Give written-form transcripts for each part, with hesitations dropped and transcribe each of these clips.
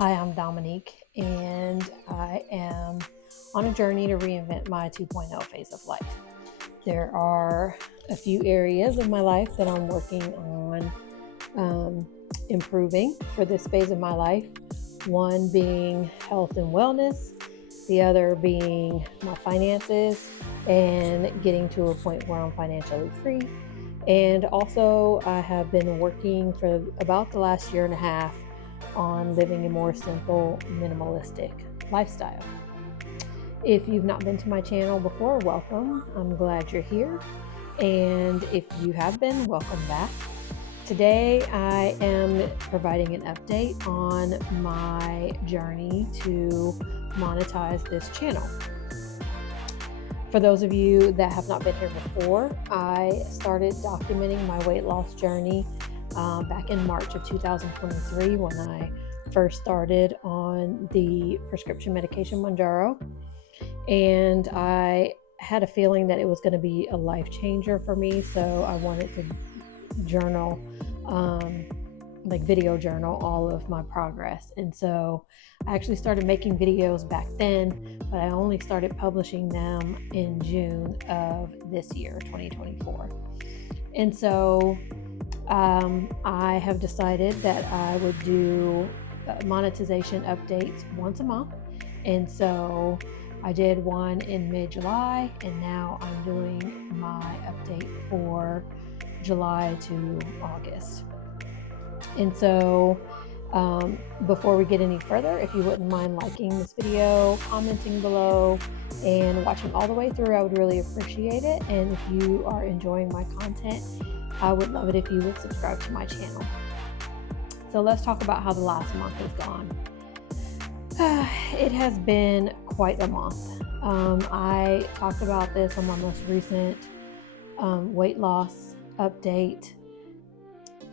Hi, I'm Dominique, and I am on a journey to reinvent my 2.0 phase of life. There are a few areas of my life that I'm working on improving for this phase of my life. One being health and wellness, the other being my finances and getting to a point where I'm financially free. And also, I have been working for about the last year and a half on living a more simple, minimalistic lifestyle. If you've not been to my channel before, welcome. I'm glad you're here. And if you have been, welcome back. Today, I am providing an update on my journey to monetize this channel. For those of you that have not been here before, I started documenting my weight loss journey back in March of 2023 when I first started on the prescription medication Mounjaro. And I had a feeling that it was going to be a life changer for me. So I wanted to journal, video journal all of my progress. And so I actually started making videos back then, but I only started publishing them in June of this year, 2024. And so I have decided that I would do monetization updates once a month. And so I did one in mid-July, and now I'm doing my update for July to August. And so before we get any further, if you wouldn't mind liking this video, commenting below, and watching all the way through, I would really appreciate it. And if you are enjoying my content, I would love it if you would subscribe to my channel. So let's talk about how the last month has gone. It has been quite a month. I talked about this on my most recent weight loss update.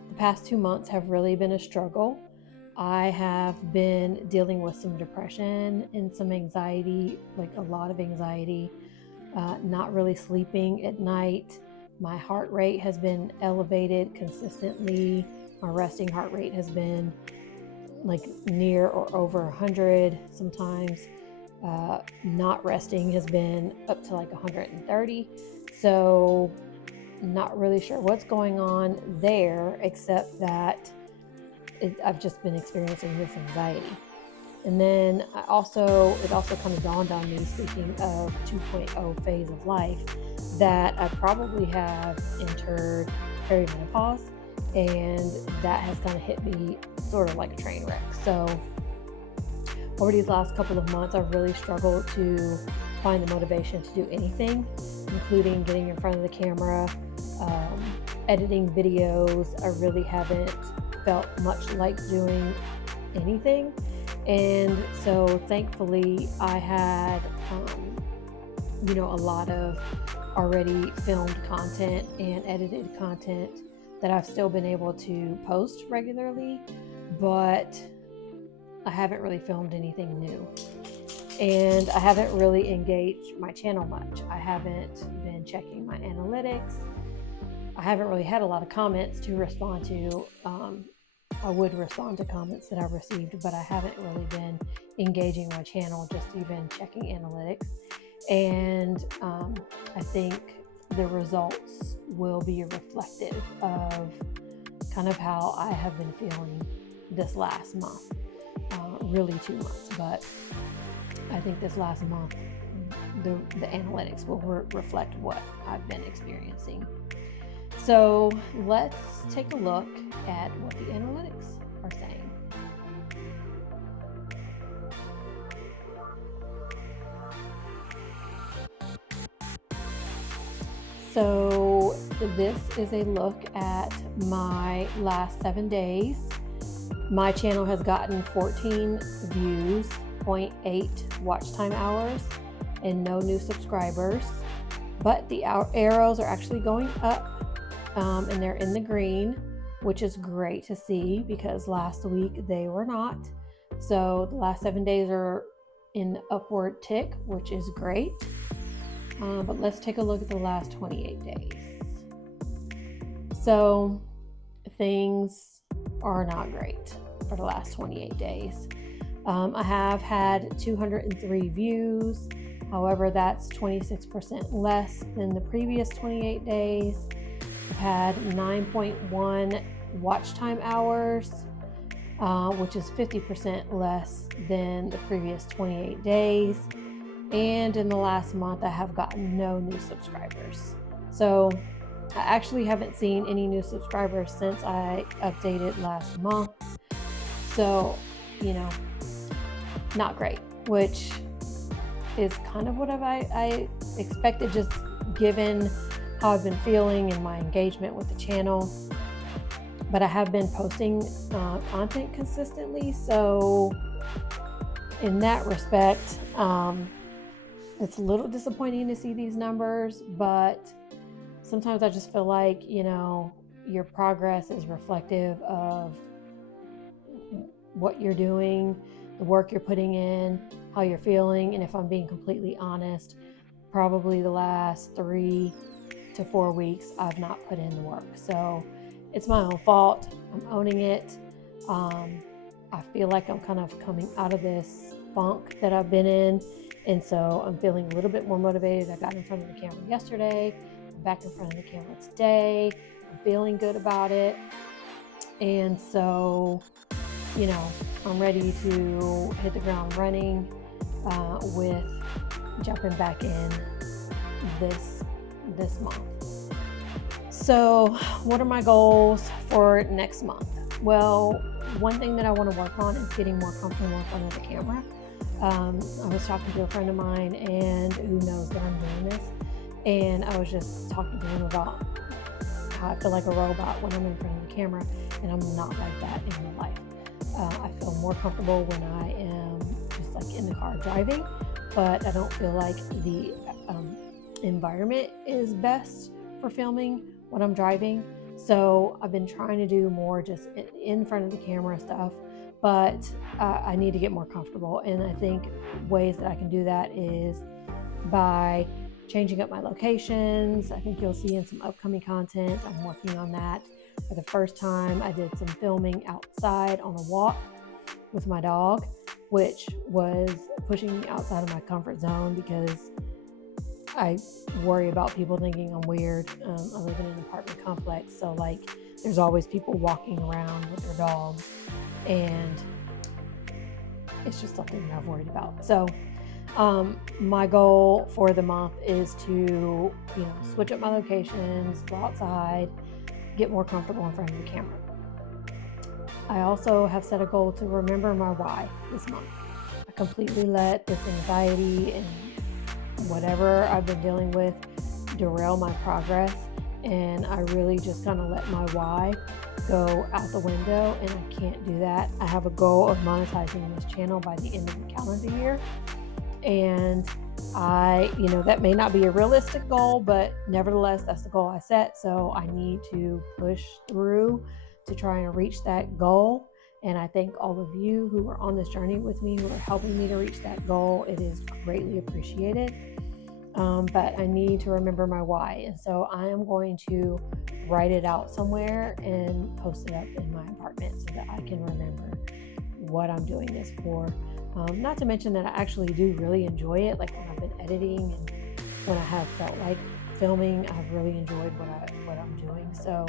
The past 2 months have really been a struggle. I have been dealing with some depression and some anxiety, like a lot of anxiety, not really sleeping at night. My heart rate has been elevated consistently. My resting heart rate has been like near or over 100 sometimes. Not resting has been up to like 130. So not really sure what's going on there, except that I've just been experiencing this anxiety. And then it also kind of dawned on me, speaking of 2.0 phase of life, that I probably have entered perimenopause, and that has kind of hit me sort of like a train wreck. So over these last couple of months, I've really struggled to find the motivation to do anything, including getting in front of the camera, editing videos. I really haven't felt much like doing anything. And so thankfully I had, a lot of already filmed content and edited content that I've still been able to post regularly, but I haven't really filmed anything new. And I haven't really engaged my channel much. I haven't been checking my analytics. I haven't really had a lot of comments to respond to. I would respond to comments that I've received, but I haven't really been engaging my channel, just even checking analytics. And I think the results will be reflective of kind of how I have been feeling this last month, really 2 months, but I think this last month, the analytics will reflect what I've been experiencing. So let's take a look at what the analytics are saying. So this is a look at my last 7 days. My channel has gotten 14 views, 0.8 watch time hours, and no new subscribers. But the arrows are actually going up. And they're in the green, which is great to see because last week they were not. So the last 7 days are in upward tick, which is great. But let's take a look at the last 28 days. So things are not great for the last 28 days. I have had 203 views. However, that's 26% less than the previous 28 days. I've had 9.1 watch time hours, which is 50% less than the previous 28 days. And in the last month, I have gotten no new subscribers. So I actually haven't seen any new subscribers since I updated last month. So, not great, which is kind of what I expected, just given how I've been feeling and my engagement with the channel. But I have been posting content consistently. So in that respect, it's a little disappointing to see these numbers, but sometimes I just feel like, your progress is reflective of what you're doing, the work you're putting in, how you're feeling. And if I'm being completely honest, probably the last 3 to 4 weeks, I've not put in the work. So it's my own fault. I'm owning it. I feel like I'm kind of coming out of this funk that I've been in. And so I'm feeling a little bit more motivated. I got in front of the camera yesterday. I'm back in front of the camera today. I'm feeling good about it. And so, I'm ready to hit the ground running with jumping back in this month. So what are my goals for next month? Well, one thing that I want to work on is getting more comfortable in front of the camera. I was talking to a friend of mine and who knows that I'm doing this, and I was just talking to him about how I feel like a robot when I'm in front of the camera, and I'm not like that in real life. I feel more comfortable when I am just like in the car driving, but I don't feel like the environment is best for filming when I'm driving. So I've been trying to do more just in front of the camera stuff, but I need to get more comfortable. And I think ways that I can do that is by changing up my locations. I think you'll see in some upcoming content, I'm working on that. For the first time, I did some filming outside on a walk with my dog, which was pushing me outside of my comfort zone because I worry about people thinking I'm weird. I live in an apartment complex, so there's always people walking around with their dogs, and it's just something that I've worried about. So my goal for the month is to, switch up my locations, go outside, get more comfortable in front of the camera. I also have set a goal to remember my why this month. I completely let this anxiety and whatever I've been dealing with derail my progress, and I really just kind of let my why go out the window, and I can't do that. I have a goal of monetizing this channel by the end of the calendar year, and that may not be a realistic goal, but nevertheless, that's the goal I set. So I need to push through to try and reach that goal. And I thank all of you who are on this journey with me, who are helping me to reach that goal. It is greatly appreciated. But I need to remember my why. And so I am going to write it out somewhere and post it up in my apartment so that I can remember what I'm doing this for. Not to mention that I actually do really enjoy it. Like when I've been editing and when I have felt like filming, I've really enjoyed what I'm doing. So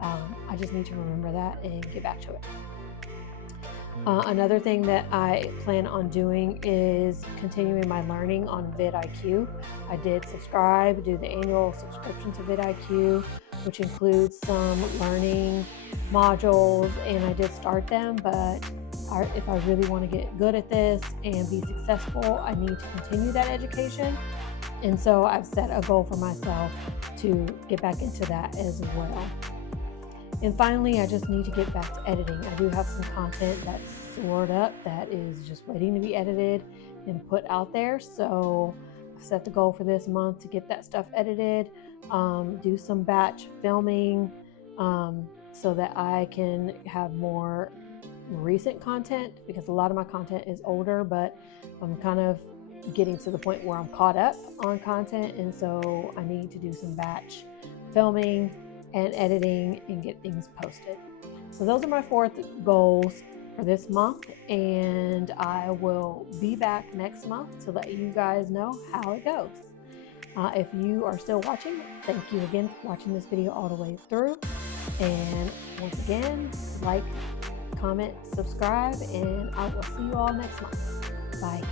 I just need to remember that and get back to it. Another thing that I plan on doing is continuing my learning on vidIQ. I did do the annual subscription to vidIQ, which includes some learning modules, and I did start them, but if I really want to get good at this and be successful, I need to continue that education. And so I've set a goal for myself to get back into that as well. And finally, I just need to get back to editing. I do have some content that's stored up that is just waiting to be edited and put out there. So I've set the goal for this month to get that stuff edited, do some batch filming so that I can have more recent content, because a lot of my content is older, but I'm kind of getting to the point where I'm caught up on content. And so I need to do some batch filming and editing and get things posted. So those are my 4 goals. for this month, and I will be back next month to let you guys know how it goes. If you are still watching, thank you again for watching this video all the way through. And once again, like, comment, subscribe, and I will see you all next month. Bye.